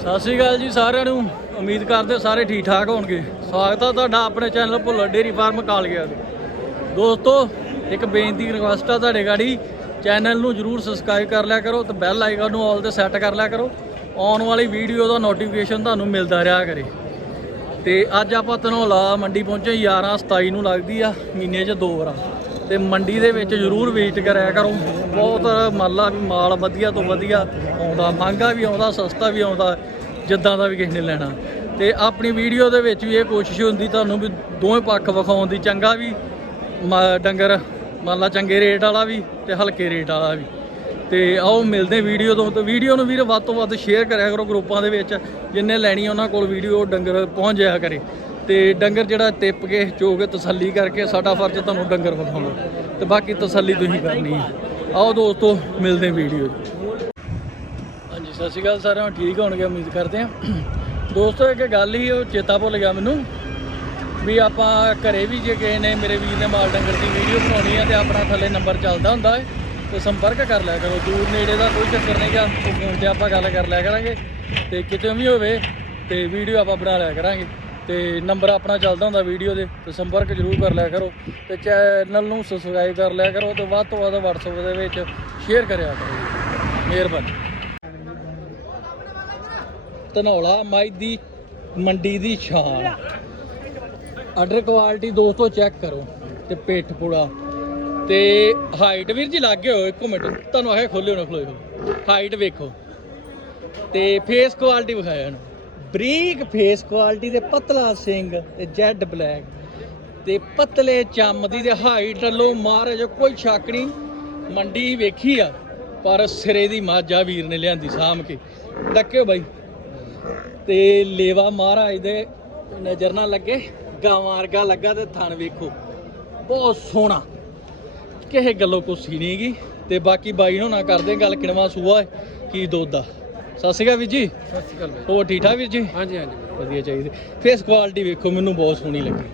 ਸਤਿ ਸ਼੍ਰੀ ਅਕਾਲ ਜੀ ਸਾਰਿਆਂ ਨੂੰ। ਉਮੀਦ ਕਰਦੇ ਸਾਰੇ ਠੀਕ ਠਾਕ ਹੋਣਗੇ। ਸਵਾਗਤ ਹੈ ਤੁਹਾਡਾ ਆਪਣੇ channel Bhullar dairy farm Kalgia ਦੇ ਦੋਸਤੋ, ਇੱਕ ਬੇਨਤੀ, ਰਿਕੁਐਸਟ ਆ ਤੁਹਾਡੇ ਗਾੜੀ। ਚੈਨਲ ਨੂੰ ਜਰੂਰ ਸਬਸਕ੍ਰਾਈਬ ਕਰ ਲਿਆ ਕਰੋ ਤੇ ਬੈਲ ਆਈਕਨ ਨੂੰ ਆਲ ਤੇ ਸੈੱਟ ਕਰ ਲਿਆ ਕਰੋ। ਆਉਣ ਵਾਲੀ ਵੀਡੀਓ ਦਾ ਨੋਟੀਫਿਕੇਸ਼ਨ ਤੁਹਾਨੂੰ ਮਿਲਦਾ ਰਿਹਾ ਕਰੇ। ਤੇ ਅੱਜ ਆਪਾਂ ਧਨੌਲਾ ਮੰਡੀ ਪਹੁੰਚੇ 11 27 ਨੂੰ ਲੱਗਦੀ ਆ, ਮਹੀਨੇ 'ਚ ਦੋ ਵਾਰਾਂ। ਤੇ ਮੰਡੀ ਦੇ ਵਿੱਚ ਜ਼ਰੂਰ ਵਿਜ਼ਿਟ ਕਰਿਆ ਕਰੋ। ਬਹੁਤ ਮੰਨ ਲਾ ਵੀ, ਮਾਲ ਵਧੀਆ ਤੋਂ ਵਧੀਆ ਆਉਂਦਾ, ਮਹਿੰਗਾ ਵੀ ਆਉਂਦਾ, ਸਸਤਾ ਵੀ ਆਉਂਦਾ, ਜਿੱਦਾਂ ਦਾ ਵੀ ਕਿਸੇ ਨੇ ਲੈਣਾ। ਤੇ ਆਪਣੀ ਵੀਡੀਓ ਦੇ ਵਿੱਚ ਵੀ ਇਹ ਕੋਸ਼ਿਸ਼ ਹੁੰਦੀ ਤੁਹਾਨੂੰ ਵੀ ਦੋਵੇਂ ਪੱਖ ਵਿਖਾਉਣ ਦੀ, ਚੰਗਾ ਵੀ, ਮ- ਡੰਗਰ, ਮੰਨ ਲਾ ਚੰਗੇ ਰੇਟ ਵਾਲਾ ਵੀ ਤੇ ਹਲਕੇ ਰੇਟ ਵਾਲਾ ਵੀ। ਤੇ ਆਓ ਮਿਲਦੇ ਵੀਡੀਓ ਤੋਂ, ਤੇ ਵੀਡੀਓ ਨੂੰ ਵੀਰ ਵੱਧ ਤੋਂ ਵੱਧ ਸ਼ੇਅਰ ਕਰਿਆ ਕਰੋ ਗਰੁੱਪਾਂ ਦੇ ਵਿੱਚ, ਜਿੰਨੇ ਲੈਣੀ ਉਹਨਾਂ ਕੋਲ ਵੀਡੀਓ ਡੰਗਰ ਪਹੁੰਚ ਜਾਇਆ ਕਰੇ। ਤੇ ਡੰਗਰ ਜਿਹੜਾ ਟਿੱਪ ਕੇ, ਚੋ ਕੇ ਤਸੱਲੀ ਕਰਕੇ ਸਾਡਾ ਫਰਜ਼ ਤੁਹਾਨੂੰ ਡੰਗਰ ਵਿਖਾਉਣਾ। ਤੇ ਬਾਕੀ ਤਸੱਲੀ ਤੁਸੀਂ ਕਰਨੀ ਹੈ। ਆਓ ਦੋਸਤੋ, ਮਿਲਦੇ ਵੀਡੀਓ ਹਾਂਜੀ, ਸਤਿ ਸ਼੍ਰੀ ਅਕਾਲ ਸਾਰਿਆਂ ਨੂੰ। ਠੀਕ ਹੋਣਗੇ? ਉਮੀਦ ਕਰਦੇ ਹਾਂ। ਦੋਸਤੋ, ਇੱਕ ਗੱਲ ਹੀ ਉਹ ਚੇਤਾ ਭੁੱਲ ਗਿਆ ਮੈਨੂੰ ਵੀ ਆਪਾਂ ਘਰੇ ਵੀ ਜੇ ਕਿਸੇ ਨੇ ਮੇਰੇ ਵੀਰ ਨੇ ਮਾਲ ਡੰਗਰ ਦੀ ਵੀਡੀਓ ਬਣਾਉਣੀ ਹੈ ਤੇ ਆਪਣਾ ਥੱਲੇ ਨੰਬਰ ਚੱਲਦਾ ਹੁੰਦਾ ਹੈ, ਤੇ ਸੰਪਰਕ ਕਰ ਲਿਆ ਕਰੋ। ਦੂਰ ਨੇੜੇ ਦਾ ਕੋਈ ਚੱਕਰ ਨਹੀਂ ਨਹੀਂਗਾ ਫੋਨ ਤੇ ਆਪਾਂ ਗੱਲ ਕਰ ਲਿਆ ਕਰਾਂਗੇ। ਤੇ ਕਿਤੇ ਵੀ ਹੋਵੇ ਤੇ ਵੀਡੀਓ ਆਪਾਂ ਬਣਾ ਲਿਆ ਕਰਾਂਗੇ। ਤੇ ਨੰਬਰ ਆਪਣਾ ਚੱਲਦਾ ਹੁੰਦਾ ਵੀਡੀਓ ਦੇ, ਤੇ ਸੰਪਰਕ ਜ਼ਰੂਰ ਕਰ ਲਿਆ ਕਰੋ ਤੇ ਚੈਨਲ ਨੂੰ ਸਬਸਕ੍ਰਾਈਬ ਕਰ ਲਿਆ ਕਰੋ ਤੇ ਵੱਧ ਤੋਂ ਵੱਧ WhatsApp ਦੇ ਵਿੱਚ ਸ਼ੇਅਰ ਕਰਿਆ ਕਰੋ। ਮਿਹਰਬਾਨੀ। ਧਨੌਲਾ ਮਾਈ ਦੀ ਮੰਡੀ ਦੀ ਸ਼ਾਨ। ਆਰਡਰ ਕੁਆਲਿਟੀ ਦੋਸਤੋ ਚੈੱਕ ਕਰੋ ਤੇ ਪਿੱਠ ਪੂੜਾ ਤੇ ਹਾਈਟ ਵੀਰ ਜੀ ਲੱਗੇ ਹੋ ਇੱਕ ਮਿੰਟ, ਤੁਹਾਨੂੰ ਆਖਿਆ ਖੋਲਿਓ ਨਾ ਖਲੋਇਓ ਹਾਈਟ ਵੇਖੋ। ਤੇ ਫੇਸ ਕੁਆਲਿਟੀ ਵਿਖਾਇਆ ਇਹਨੂੰ। ਬਰੀਕ ਫੇਸ ਕੁਆਲਿਟੀ ਦੇ ਪਤਲਾ ਸਿੰਘ ਤੇ ਜੈਡ ਬਲੈਕ ਤੇ ਪਤਲੇ ਚੰਮ ਦੀ ਤੇ ਹਾਈਟ ਵੱਲੋਂ ਮਹਾਰਾਜ ਕੋਈ ਸ਼ੱਕ ਨਹੀਂ, ਮੰਡੀ ਵੇਖੀ ਆ, ਪਰ ਸਿਰੇ ਦੀ ਮਾਝਾ ਵੀਰ ਨੇ ਲਿਆਂਦੀ ਸਾਂਭ ਕੇ। ਡੱਕਿਓ ਬਾਈ। ਤੇ ਲੇਵਾ ਮਹਾਰਾਜ ਦੇ ਨਜ਼ਰ ਨਾ ਲੱਗੇ, ਗਾਵਾਂ ਵਰਗਾ ਲੱਗਾ ਤੇ ਥਣ ਵੇਖੋ। ਬਹੁਤ ਸੋਹਣਾ। ਕਿਸੇ ਗੱਲੋਂ ਕੁਛ ਹੀ ਨਹੀਂਗੀ ਤੇ ਬਾਕੀ ਬਾਈ ਨੂੰ ਕਰਦੇ ਗੱਲ, ਕਿਣਵਾ ਸੂਆ ਕੀ ਦੁੱਧ ਆ? ਸਤਿ ਸ਼੍ਰੀ ਅਕਾਲ ਵੀਰ ਜੀ। ਸਤਿ ਸ਼੍ਰੀ ਅਕਾਲ ਹੋਰ ਠੀਕ ਠਾਕ ਵੀਰ ਜੀ? ਹਾਂਜੀ ਹਾਂਜੀ ਵਧੀਆ। ਚਾਹੀਦੇ। ਫੇਸ ਕੁਆਲਿਟੀ ਵੇਖੋ ਮੈਨੂੰ ਬਹੁਤ ਸੋਹਣੀ ਲੱਗੀ।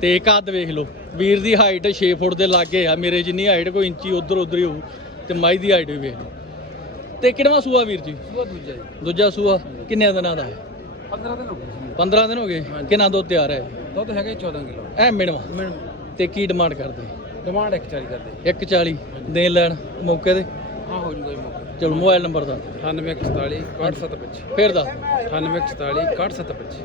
ਤੇ ਕੱਦ ਵੇਖ ਲਓ ਵੀਰ ਦੀ ਹਾਈਟ 6 ਫੁੱਟ ਦੇ ਲਾਗੇ ਆ ਮੇਰੇ ਜਿੰਨੀ ਹਾਈਟ ਕੋਈ ਇੰਚੀ ਉਧਰ ਉਧਰ ਹੀ ਹੋਊ ਤੇ ਮਾਈ ਦੀ ਹਾਈਟ ਵੀ ਵੇਖ ਲਓ। ਤੇ ਕਿਹੜਾ ਸੂਆ ਵੀਰ ਜੀ? ਦੂਜਾ ਜੀ। ਦੂਜਾ ਸੂਆ ਕਿੰਨੇ ਦਿਨਾਂ ਦਾ ਹੈ? 15 ਦਿਨ ਹੋ ਗਏ ਸੀ 15 ਦਿਨ ਹੋ ਗਏ। ਕਿੰਨਾ ਦੁੱਧ ਤਿਆਰ ਹੈ? ਦੁੱਧ ਹੈਗਾ ਜੀ 14 ਕਿਲੋ। ਐ ਮਿਣਵਾ। ਤੇ ਕੀ ਡਿਮਾਂਡ ਕਰਦੇ? ਡਿਮਾਂਡ 140 ਕਰਦੇ। 140 ਦੇਣ ਲੈਣ ਮੌਕੇ ਤੇ? ਹਾਂ ਹੋ ਜੂਗਾ ਜੀ ਮੌਕੇ। ਚਲੋ ਮੋਬਾਈਲ ਨੰਬਰ ਦਾ 9844 6725 ਫੇਰ ਦਾ 9844 6725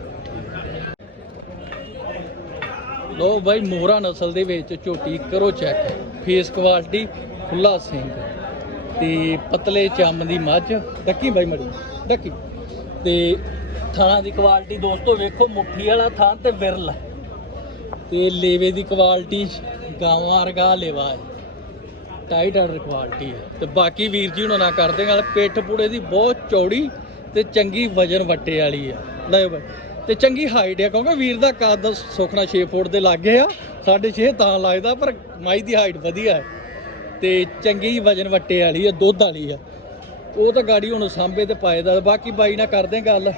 ਲੋ ਬਾਈ ਮੋਹਰਾ ਨਸਲ ਦੇ ਵਿੱਚ ਝੋਟੀ ਕਰੋ ਚੈੱਕ ਫੇਸ ਕੁਆਲਿਟੀ ਖੁੱਲਾ ਸਿੰਘ। ਤੇ ਪਤਲੇ ਚੰਮ ਦੀ ਮੱਝ। ਡੱਕੀ ਬਾਈ ਮੜੀ ਡੱਕੀ। ਤੇ ਥਾਂ ਦੀ ਕੁਆਲਿਟੀ ਦੋਸਤੋ ਵੇਖੋ ਮੁੱਠੀ ਵਾਲਾ ਥਾਂ ਤੇ ਵਿਰਲ। ਹੈ। ਤੇ ਲੇਵੇ ਦੀ ਕੁਆਲਿਟੀ ਗਾਵਾਂ ਵਰਗਾ ਲੇਵਾ ਹੈ। ਟਾਈਟ ਆਰਡਰ ਕੁਆਲਿਟੀ ਹੈ ਤੇ ਬਾਕੀ ਵੀਰ ਜੀ ਉਹਨਾਂ ਨਾਲ ਕਰਦੇ ਗੱਲ। ਪਿੱਠ ਪੂੜੇ ਦੀ ਬਹੁਤ ਚੌੜੀ ਤੇ ਚੰਗੀ ਵਜਨ ਵੱਟੇ ਵਾਲੀ ਆ। ਲੈ ਬਾਈ। ਤੇ ਚੰਗੀ ਹਾਈਟ ਹੈ ਕਿਉਂਕਿ ਵੀਰ ਦਾ ਕੱਦ ਸੁਖਣਾ 6 ਫੁੱਟ ਦੇ ਲਾਗੇ ਆ। 6.5 ਤਾਂ ਲੱਗਦਾ, ਪਰ ਮਾਈ ਦੀ ਹਾਈਟ ਵਧੀਆ ਹੈ। ਤੇ ਚੰਗੀ ਵਜਨ ਵੱਟੇ ਵਾਲੀ ਹੈ ਦੁੱਧ ਵਾਲੀ ਆ। ਉਹ ਤਾਂ ਗਾੜੀ ਹੁਣ ਸਾਂਭੇ ਤੇ ਪਾਏ ਦਾ। ਬਾਕੀ ਬਾਈ ਨਾਲ ਕਰਦੇ ਗੱਲ।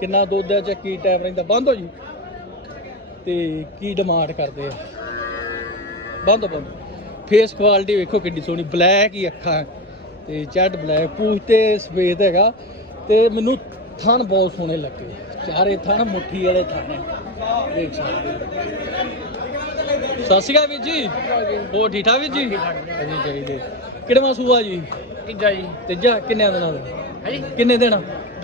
ਕਿੰਨਾ ਦੁੱਧ ਹੈ ਚ ਕੀ ਟਾਈਮ ਰਹਿੰਦਾ। ਬੰਦ ਹੋ ਜੀ। ਤੇ ਕੀ ਡਿਮਾਂਡ ਕਰਦੇ ਆ? ਬੰਦ ਬੰਦ। ਫੇਸ ਕੁਆਲਿਟੀ ਵੇਖੋ ਕਿੰਨੀ ਸੋਹਣੀ ਬਲੈਕ ਹੀ ਅੱਖਾਂ ਤੇ ਜੈਡ ਬਲੈਕ ਪੂਛ ਤੇ ਸਫੇਦ ਹੈਗਾ ਤੇ ਮੈਨੂੰ ਥਣ ਬਹੁਤ ਸੋਹਣੇ ਲੱਗੇ। ਚਾਰੇ ਥਣ ਮੁੱਠੀ ਵਾਲੇ ਥਣ ਹੈ। ਦੇਖ ਸਕਦੇ ਹੋ। ਸਤਿ ਸ਼੍ਰੀ ਅਕਾਲ ਵੀਰ ਜੀ। ਹੋਰ ਠੀਕ ਠਾਕ ਵੀਰ ਜੀ? ਹਾਂਜੀ ਚਾਹੀਦੇ ਕਿਹੜੇ ਮਾਸੂਆ ਜੀ? ਤੀਜਾ ਜੀ। ਤੀਜਾ ਕਿੰਨੇ ਦਿਨਾਂ ਦਾ ਹੈ ਜੀ? ਕਿੰਨੇ ਦਿਨ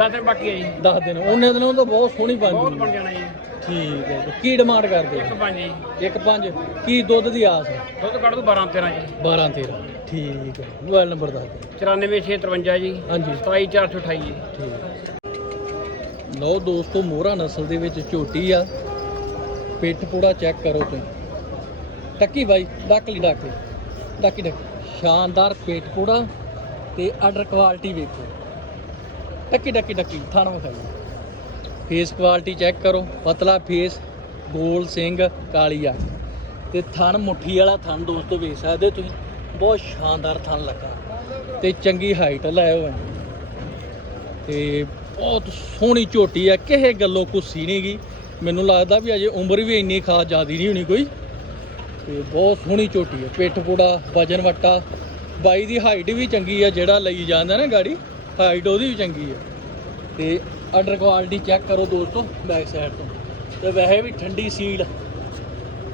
10 ਦਿਨ ਬਾਕੀ ਹੈ ਜੀ। 10 ਦਿਨ ਉਹਨੇ ਦਿਨੋਂ ਤਾਂ ਬਹੁਤ ਸੋਹਣੀ ਬਣ ਬਹੁਤ ਬਣ ਜਾਣਾ ਜੀ। ਠੀਕ ਹੈ ਤੇ ਕੀ ਡਿਮਾਂਡ ਕਰਦੇ ਇੱਕ ਪੰਜ ਜੀ। ਇੱਕ ਪੰਜ ਕੀ ਦੁੱਧ ਦੀ ਆਸ ਹੈ? ਦੁੱਧ ਕੱਢ ਦੂ 12 13 ਜੀ। 12 13 ਠੀਕ ਹੈ ਮੋਬਾਈਲ ਨੰਬਰ ਦੱਸ ਦਿਓ। 94653 ਜੀ। ਹਾਂਜੀ। 27428 ਜੀ। ਠੀਕ ਲਓ ਦੋਸਤੋ ਮੋਹਰਾ ਨਸਲ ਦੇ ਵਿੱਚ ਝੋਟੀ ਆ। ਪਿੱਠ ਪੂੜਾ ਚੈੱਕ ਕਰੋ ਤੁਸੀਂ। ਟੱਕੀ ਬਾਈ ਡੱਕ ਲਈ ਡੱਕ ਲਈ। ਡੱਕੀ ਡੱਕ ਸ਼ਾਨਦਾਰ ਪਿੱਠ ਪੂੜਾ ਤੇ ਆਰਡਰ ਕੁਆਲਿਟੀ ਵੇਖੋ। ਟੱਕੀ ਡੱਕੀ ਡੱਕੀ, ਥਣ ਵਿਖਾਈ। ਫੇਸ ਕੁਆਲਿਟੀ ਚੈੱਕ ਕਰੋ, ਪਤਲਾ ਫੇਸ ਗੋਲ ਸਿੰਘ, ਕਾਲੀ ਅੱਖ। ਤੇ ਥਣ ਮੁੱਠੀ ਵਾਲਾ ਥਣ ਦੋਸਤੋ ਵੇਖ ਸਕਦੇ ਹੋ ਤੁਸੀਂ, ਬਹੁਤ ਸ਼ਾਨਦਾਰ ਥਣ ਲੱਗਾ। ਤੇ ਚੰਗੀ ਹਾਈਟ ਲਾਇਆ ਹੋਇਆ ਤੇ ਬਹੁਤ ਸੋਹਣੀ ਝੋਟੀ ਆ, ਕਿਸੇ ਗੱਲੋਂ ਕੁੱਸੀ ਨਹੀਂ ਗਈ ਮੈਨੂੰ ਲੱਗਦਾ ਵੀ ਅਜੇ ਉਮਰ ਵੀ ਇੰਨੀ ਖਾਸ ਜ਼ਿਆਦੀ ਨਹੀਂ ਹੋਣੀ ਕੋਈ। ਤੇ ਬਹੁਤ ਸੋਹਣੀ ਝੋਟੀ ਹੈ ਪਿੱਠ ਪੂੜਾ, ਵਜਨ ਵਟਾ। ਬਾਈ ਦੀ ਹਾਈਟ ਵੀ ਚੰਗੀ ਆ, ਜਿਹੜਾ ਲਈ ਜਾਂਦਾ ਨਾ ਗਾੜੀ। ਹਾਈਟ ਉਹਦੀ ਵੀ ਚੰਗੀ ਆ। ਤੇ ਆਰਡਰ ਕੁਆਲਿਟੀ ਚੈੱਕ ਕਰੋ ਦੋਸਤੋ ਬੈਕ ਸਾਈਡ ਤੋਂ। ਤੇ ਵੈਸੇ ਵੀ ਠੰਡੀ ਸੀਲ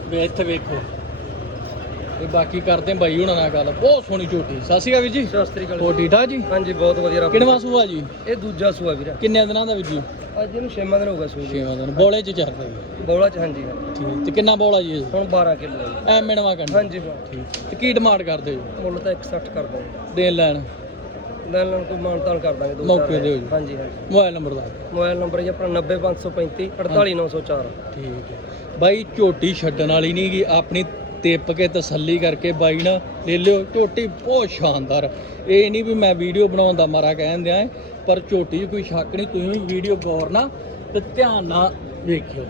ਵੇ ਇੱਥੇ ਵੇਖੋ। ਤੇ ਬਾਕੀ ਕਰਦੇ ਹਾਂ ਬਾਈ ਹੁਣਾਂ ਨਾਲ ਗੱਲ। ਬਹੁਤ ਸੋਹਣੀ ਝੋਟੀ। ਸਤਿ ਸ਼੍ਰੀ ਅਕਾਲ ਵੀਰ ਜੀ। ਸਤਿ ਸ੍ਰੀ ਅਕਾਲ ਹੋਰ ਠੀਕ ਠਾਕ ਜੀ? ਹਾਂਜੀ ਬਹੁਤ ਵਧੀਆ ਰੱਬ ਕਿਹੜਾ ਸੂਆ ਜੀ? ਇਹ ਦੂਜਾ ਸੂਆ ਵੀਰ। ਕਿੰਨੇ ਦਿਨਾਂ ਦਾ ਵੀਰ ਜੀ? ਅੱਜ ਇਹਨੂੰ ਛੇਵਾਂ ਦਿਨ ਹੋ ਗਿਆ ਨੂੰ। ਛੇਵਾਂ ਦਿਨ। ਬੋਲੇ ਚ ਚੱਲ ਰਹੀ ਬੌਲਾ ਚ ਹਾਂਜੀ। ਠੀਕ। ਤੇ ਕਿੰਨਾ ਬੋਲਾ ਜੀ? ਹੁਣ 12 ਕਿਲੋ ਹੈ। ਐ ਮਿਣਵਾ ਕਰਨਾ ਹਾਂਜੀ ਠੀਕ। ਤੇ ਕੀ ਡਿਮਾਂਡ ਕਰਦੇ ਹੋ? ਮੁੱਲ ਤਾਂ 160 ਕਰ ਦੇਣ ਲੈਣ। ਲੈਣ ਲੈਣ ਕੋਈ ਮਾਨਤਾਨ ਕਰ ਦਾਂਗੇ ਦੋ ਮੌਕੇ ਜੀ। ਹਾਂਜੀ ਹਾਂਜੀ। ਮੋਬਾਈਲ ਨੰਬਰ ਦਾ ਮੋਬਾਈਲ ਨੰਬਰ ਹੈ ਆਪਣਾ 90535 48904 ਠੀਕ ਹੈ। ਬਾਈ ਝੋਟੀ ਛੱਡਣ ਵਾਲੀ ਨਹੀਂ ਗੀ ਆਪਣੀ ਤਿੱਪ ਕੇ ਤਸੱਲੀ ਕਰਕੇ ਬਾਈ ਨਾ ਲੈ ਲਿਓ। ਝੋਟੀ ਬਹੁਤ ਸ਼ਾਨਦਾਰ। ਇਹ ਨਹੀਂ ਵੀ ਮੈਂ ਵੀਡੀਓ ਬਣਾਉਣ ਦਾ ਮਾਰਾ ਕਹਿੰਦਿਆ ਪਰ ਝੋਟੀ 'ਚ ਕੋਈ ਸ਼ੱਕ ਨਹੀਂ ਤੁਸੀਂ ਵੀ ਵੀਡੀਓ ਗੌਰ ਨਾਲ ਤੇ ਧਿਆਨ ਨਾਲ ਵੇਖਿਓ।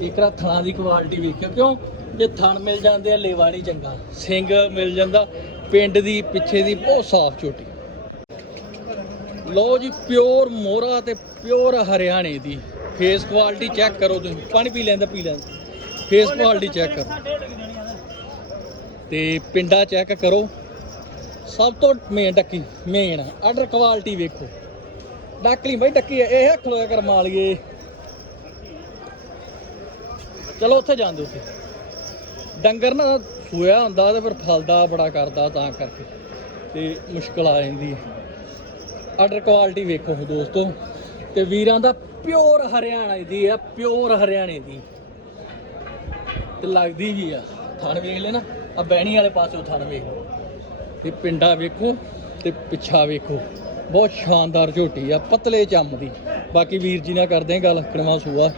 ਇਕਰਾ ਥਣਾ ਦੀ ਕੁਆਲਿਟੀ ਵੇਖਿਓ ਕਿਉਂ? ਜੇ ਥਣ ਮਿਲ ਜਾਂਦੇ ਆ ਲੇਵਾ ਨਹੀਂ ਚੰਗਾ। ਸਿੰਘ ਮਿਲ ਜਾਂਦਾ। ਪਿੰਡ ਦੀ ਪਿੱਛੇ ਦੀ ਬਹੁਤ ਸਾਫ਼ ਝੋਟੀ। ਲਓ ਜੀ ਪਿਓਰ ਮੋਰਾ ਤੇ ਪਿਓਰ ਹਰਿਆਣੇ ਦੀ। ਫੇਸ ਕੁਆਲਿਟੀ ਚੈੱਕ ਕਰੋ ਤੁਸੀਂ। ਪਾਣੀ ਪੀ ਲੈਂਦਾ ਪੀ ਲੈਂਦਾ। ਫੇਸ ਕੁਆਲਿਟੀ ਚੈੱਕ ਕਰੋ। ਤੇ ਪਿੰਡਾ ਚੈੱਕ ਕਰੋ। ਸਭ ਤੋਂ ਮੇਨ ਡੱਕੀ ਮੇਨ ਆਰਡਰ ਕੁਆਲਿਟੀ ਵੇਖੋ। ਡੱਕ ਲਈ ਬਾਈ ਡੱਕੀ ਹੈ, ਇਹ ਖਲੋਇਆ ਕਰ ਮਾਲੀਏ ਚਲੋ ਉੱਥੇ ਜਾਂਦੇ ਉੱਥੇ। ਡੰਗਰ ਨਾ ਸੂਇਆ ਹੁੰਦਾ ਤੇ ਫਿਰ ਫਲਦਾ ਬੜਾ ਕਰਦਾ ਤਾਂ ਕਰਕੇ। ਤੇ ਮੁਸ਼ਕਲ ਆ ਜਾਂਦੀ ਹੈ। ਆਰਡਰ ਕੁਆਲਿਟੀ ਵੇਖੋ ਦੋਸਤੋ, ਤੇ ਵੀਰਾਂ ਦਾ ਪਿਓਰ ਹਰਿਆਣਾ ਦੀ ਆ ਪਿਓਰ ਹਰਿਆਣੇ ਦੀ। ਤੇ ਲੱਗਦੀ ਵੀ ਆ, ਥਣ ਵੇਖ ਲੈ ਨਾ ਆ ਬਹਿਣੀ ਵਾਲੇ ਪਾਸੇ ਥਣ ਵੇਖ ਲਓ। ਤੇ ਪਿੰਡਾ ਵੇਖੋ, ਤੇ ਪਿੱਛਾ ਵੇਖੋ, ਬਹੁਤ ਸ਼ਾਨਦਾਰ ਝੋਟੀ ਆ, ਪਤਲੇ ਚੰਮ ਦੀ। ਬਾਕੀ ਵੀਰ ਜੀ ਨਾਲ ਕਰਦੇ ਆ ਗੱਲ, ਕਿਣਵਾ ਸੂਆ।